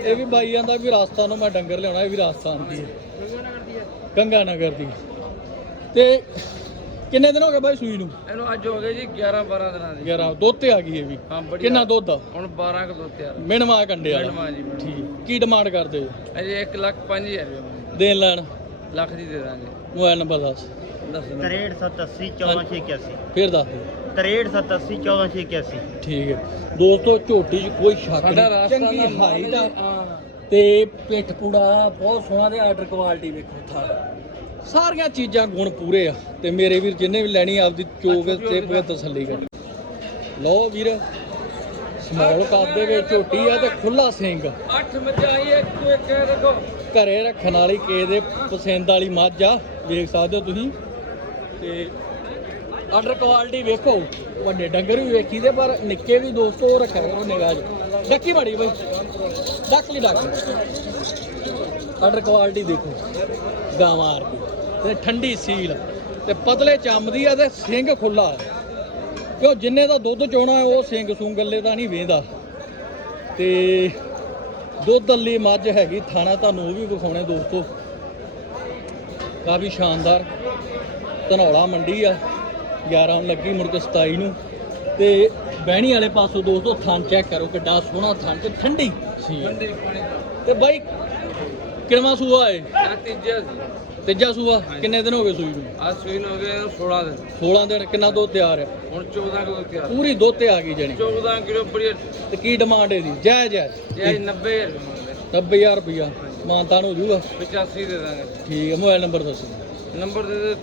ਇਹ ਵੀ ਬਾਈ ਆਂਦਾ ਵੀ ਰਾਜਸਥਾਨ ਨੂੰ ਮੈਂ ਡੰਗਰ ਲਿਆਉਣਾ ਇਹ ਵੀ ਰਾਜਸਥਾਨ ਦੀ ਹੈ। ਗੰਗਾ ਨਗਰ ਦੀ। ਤੇ ਕਿੰਨੇ ਦਿਨ ਹੋ ਗਏ ਬਾਈ ਸੂਈ ਨੂੰ? ਇਹਨੂੰ ਅੱਜ ਹੋ ਗਏ ਜੀ 11 12 ਦਿਨਾਂ ਦੀ। 11 ਦੁੱਧ ਤੇ ਆ ਗਈ ਇਹ ਵੀ। ਹਾਂ ਬੜੀ ਕਿੰਨਾ ਦੁੱਧ ਆ? ਹੁਣ 12 ਕਿਲੋ ਤਿਆਰ ਮਿਣਵਾ ਕੰਡੇ ਵਾਲਾ। ਮਿਣਵਾ ਜੀ। ਠੀਕ ਕੀ ਡਿਮਾਂਡ ਕਰਦੇ ਹੋ? ਅਜੇ 1 ਲੱਖ 5000 ਰੁਪਏ ਦੇਣ ਲੈਣ? ਲੱਖ ਦੀ ਦੇ ਦਾਂਗੇ। ਮੋਬਾਈਲ ਨੰਬਰ ਦੱਸ। ਦੱਸ ਦਿਓ 63 14681 ਫੇਰ ਦੱਸ ਦੇ 63 14681 ਠੀਕ ਹੈ। ਦੋਸਤੋ ਝੋਟੀ 'ਚ ਕੋਈ ਸ਼ੱਕ ਨਹੀਂ। ਚੰਗੀ ਦਾ ਹਾਈਟ ਆ ਤੇ ਪਿੱਠ ਪੂੜਾ ਬਹੁਤ ਸੋਹਣਾ ਤੇ ਆਰਡਰ ਕੁਆਲਿਟੀ ਵੇਖੋ ਥਾ ਸਾਰੀਆਂ ਚੀਜ਼ਾਂ ਗੁਣ ਪੂਰੇ ਆ ਤੇ ਮੇਰੇ ਵੀਰ ਜਿੰਨੇ ਵੀ ਲੈਣੀ ਆਪਦੀ ਚੋਗ ਤੇ ਪੂਰੇ ਤਸੱਲੀ ਕਰ ਲਓ ਵੀਰ ਸਮੌਲ ਕੱਦ ਦੇ ਵਿੱਚ ਝੋਟੀ ਆ ਤੇ ਖੁੱਲਾ ਸਿੰਘ। 8 ਮਜਾਈ ਇੱਕ ਇੱਕ ਰੱਖੋ। ਘਰੇ ਰੱਖਣ ਵਾਲੀ ਕਿਸੇ ਦੇ ਪਸੰਦ ਵਾਲੀ ਮੱਝ ਆ ਵੇਖ ਸਕਦੇ ਹੋ ਤੁਸੀਂ। ਤੇ ਆਰਡਰ ਕੁਆਲਿਟੀ ਵੇਖੋ। ਵੱਡੇ ਡੰਗਰ ਵੀ ਵੇਖੀ ਦੇ, ਪਰ ਨਿੱਕੇ ਵੀ ਦੋਸਤੋ ਰੱਖਿਆ ਕਰੋ ਨਿਗਾਹ 'ਚ। ਡੱਕੀ ਬੜੀ ਬਈ। ਡੱਕ ਲਈ ਡੱਕ ਆਰਡਰ ਕੁਆਲਿਟੀ ਦੇਖੋ। ਗਾਵਾਂ ਵਰਗੀ। ਤੇ ਠੰਡੀ ਸੀਲ। ਤੇ ਪਤਲੇ ਚੰਮਦੀ ਆ ਤੇ ਸਿੰਘ ਖੁੱਲਾ ਕਿਉਂ ਜਿੰਨੇ ਦਾ ਦੁੱਧ ਚੋਣਾ ਉਹ ਸਿੰਘ ਸੁੰਗਲੇ ਦਾ ਨਹੀਂ ਵੇਂਦਾ। ਤੇ ਦੁੱਧ ਵਾਲੀ ਮੱਝ ਹੈਗੀ, ਥਾਣਾ ਤੁਹਾਨੂੰ ਉਹ ਵੀ ਵਿਖਾਉਣੇ ਦੋਸਤੋ। ਕਾਫੀ ਸ਼ਾਨਦਾਰ। ਧਨੌਲਾ ਮੰਡੀ ਆ। 11 ਨੂੰ ਲੱਗੀ ਮੁੜ ਕੇ 27 ਨੂੰ। ਤੇ ਬਹਿਣੀ ਵਾਲੇ ਪਾਸੋਂ ਦੋਸਤੋ ਥਣ ਚੈੱਕ ਕਰੋ ਕਿੱਡਾ ਸੋਹਣਾ ਥਣ ਤੇ ਠੰਡੀ। ਸੀ ਤੇ ਬਾਈ ਕਿੰਨਵਾਂ ਸੂਆ ਏ? ਤੀਜਾ ਸੀ। ਤੀਜਾ ਸੂਆ? ਕਿੰਨੇ ਦਿਨ ਹੋ ਗਏ ਸੂਈ ਨੂੰ? ਆ ਸੂਈ ਨੂੰ ਹੋ ਗਏ 16 ਦਿਨ। 16 ਦਿਨ ਕਿੰਨਾ ਦੁੱਧ ਤਿਆਰ ਹੈ ਹੁਣ 14 ਕਿਲੋ ਤਿਆਰ। ਪੂਰੀ ਦੁੱਧ ਤੇ ਆ ਗਈ ਜਣੀ। 14 ਕਿਲੋ ਬੜੀ ਤੇ ਕੀ ਡਿਮਾਂਡ ਇਹਦੀ? ਜੈ ਜੈ। ਇਹ 90 ਰੁਪਏ 90000 ਰੁਪਇਆ ਮਾਨਤਾਨ ਹੋ ਜਾਊਗਾ 85 ਦੇ ਦਾਂਗੇ। ਠੀਕ ਹੈ ਮੋਬਾਈਲ ਨੰਬਰ ਦੱਸੋ। ਨੰਬਰ ਦੇ ਦੇ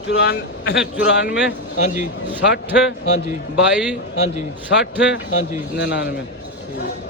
94 ਹਾਂਜੀ। 60 ਹਾਂਜੀ। 22 ਹਾਂਜੀ। 60 ਹਾਂਜੀ। 99 ਠੀਕ